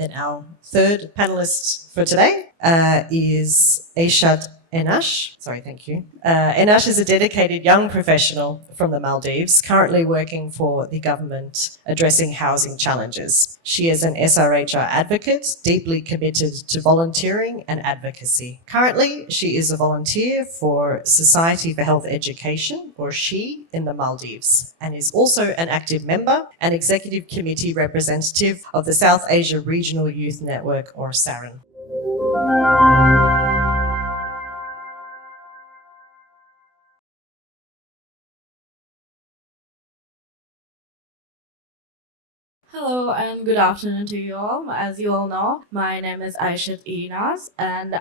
then our third panellist for today is Aishath Enas. Sorry, thank you. Enas is a dedicated young professional from the Maldives, currently working for the government addressing housing challenges. She is an SRHR advocate, deeply committed to volunteering and advocacy. Currently, she is a volunteer for Society for Health Education, or SHE, in the Maldives, and is also an active member and executive committee representative of the South Asia Regional Youth Network, or SARN. Hello and good afternoon to you all. As you all know, my name is Aishath Enas, and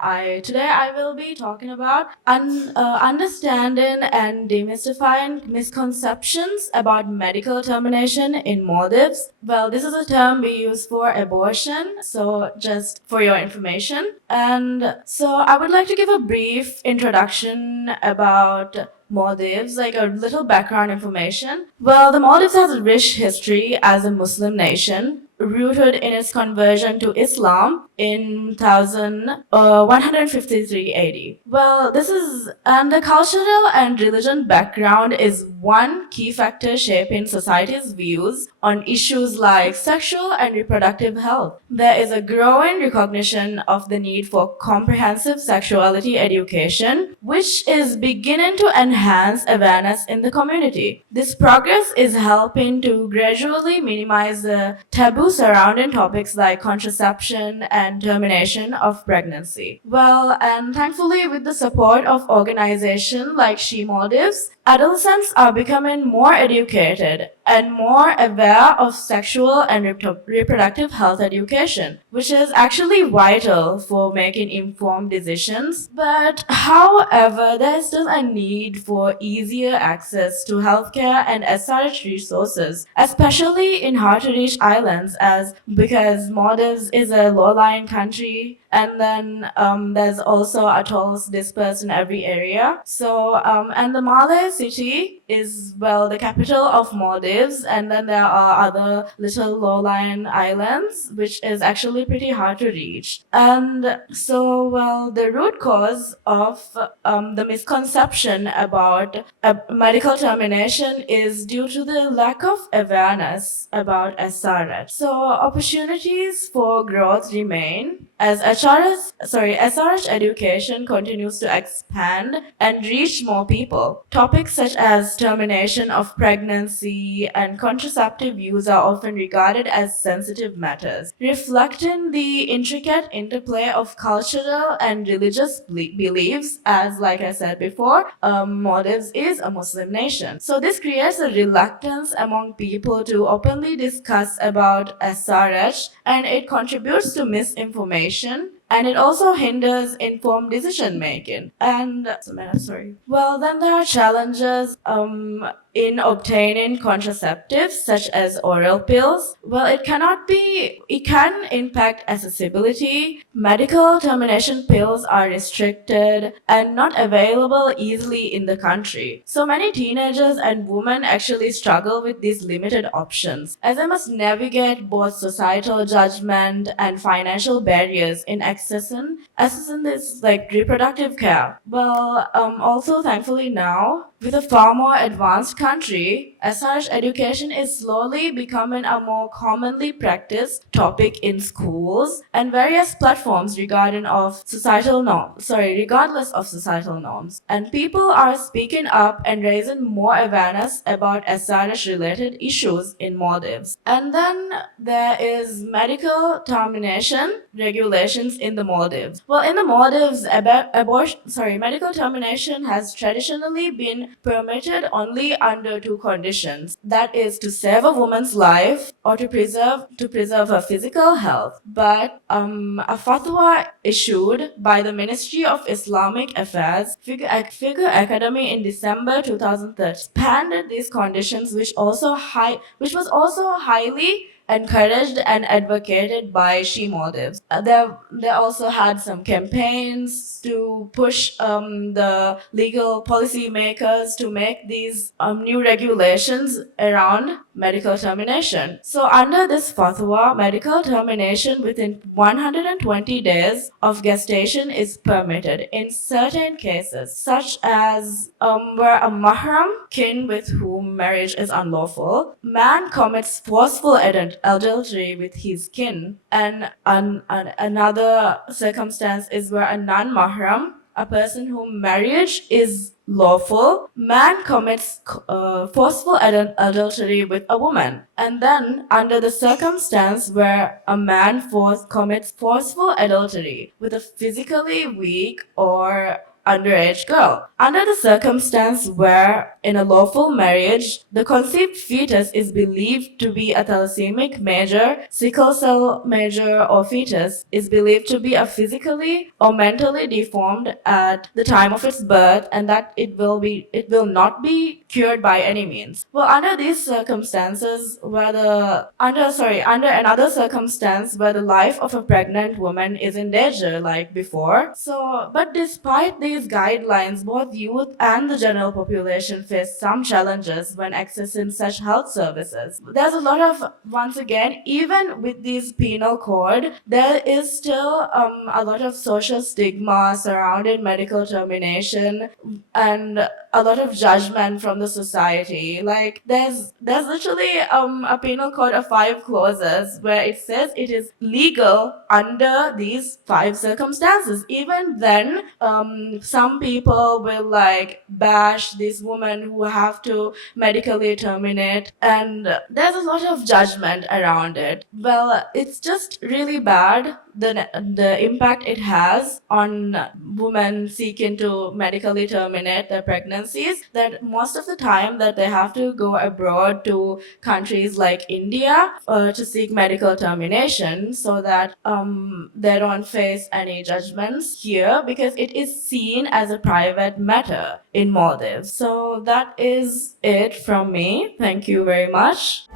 today I will be talking about understanding and demystifying misconceptions about medical termination in Maldives. Well, this is a term we use for abortion, so just for your information. And so I would like to give a brief introduction about Maldives, like a little background information. Well, the Maldives has a rich history as a Muslim nation, rooted in its conversion to Islam in 1153 AD. Well, the cultural and religion background is one key factor shaping society's views on issues like sexual and reproductive health. There is a growing recognition of the need for comprehensive sexuality education, which is beginning to enhance awareness in the community. This progress is helping to gradually minimize the taboo surrounding topics like contraception and termination of pregnancy. Well, and thankfully, with the support of organizations like She Maldives, adolescents are becoming more educated and more aware of sexual and reproductive health education, which is actually vital for making informed decisions. But however, there is still a need for easier access to healthcare and SRH resources, especially in hard-to-reach islands, because Maldives is a low-lying country, and then there's also atolls dispersed in every area. So, and the Malé city is, well, the capital of Maldives, and then there are other little low-lying islands, which is actually pretty hard to reach. And so, well, the root cause of the misconception about medical termination is due to the lack of awareness about SRH. So, opportunities for growth remain as SRH education continues to expand and reach more people. Topics such as termination of pregnancy and contraceptive use are often regarded as sensitive matters, reflecting the intricate interplay of cultural and religious beliefs, as, like I said before, Maldives is a Muslim nation. So this creates a reluctance among people to openly discuss about SRH, and it contributes to misinformation, and it also hinders informed decision making. And well, then there are challenges in obtaining contraceptives such as oral pills. Well, it can impact accessibility. Medical termination pills are restricted and not available easily in the country. So many teenagers and women actually struggle with these limited options, as they must navigate both societal judgment and financial barriers in accessing this like reproductive care. Well, also thankfully now, with a far more advanced country, SRH education is slowly becoming a more commonly practiced topic in schools and various platforms regardless of societal norms. And people are speaking up and raising more awareness about SRH related issues in Maldives. And then there is medical termination regulations in the Maldives. Well, in the Maldives, medical termination has traditionally been permitted only under two conditions. That is to save a woman's life or to preserve her physical health. But a fatwa issued by the Ministry of Islamic Affairs, Figure Academy, in December 2013 expanded these conditions, which was also highly encouraged and advocated by She Maldives. They also had some campaigns to push the legal policymakers to make these new regulations around medical termination. So under this fatwa, medical termination within 120 days of gestation is permitted in certain cases, such as where a mahram, kin with whom marriage is unlawful, man commits forceful adultery with his kin, and another circumstance is where a non-mahram, a person whom marriage is lawful, man commits forceful adultery with a woman. And then, under the circumstance where a man commits forceful adultery with a physically weak or underage girl. Under the circumstance where, in a lawful marriage, the conceived fetus is believed to be a thalassaemic major, sickle cell major, or fetus is believed to be a physically or mentally deformed at the time of its birth, and that it will not be cured by any means. Well, under these circumstances, under another circumstance where the life of a pregnant woman is in danger, like before. So, but despite these guidelines, both youth and the general population face some challenges when accessing such health services. There's a lot of, once again, even with these penal code, there is still a lot of social stigma surrounding medical termination and a lot of judgment from the society. Like there's literally a penal code of 5 clauses where it says it is legal under these 5 circumstances. Even then, some people will like bash these women who have to medically terminate, and there's a lot of judgment around it. Well, it's just really bad, the impact it has on women seeking to medically terminate their pregnancies, that most of the time that they have to go abroad to countries like India to seek medical termination, so that they don't face any judgments here, because it is seen as a private matter in Maldives. So that is it from me. Thank you very much.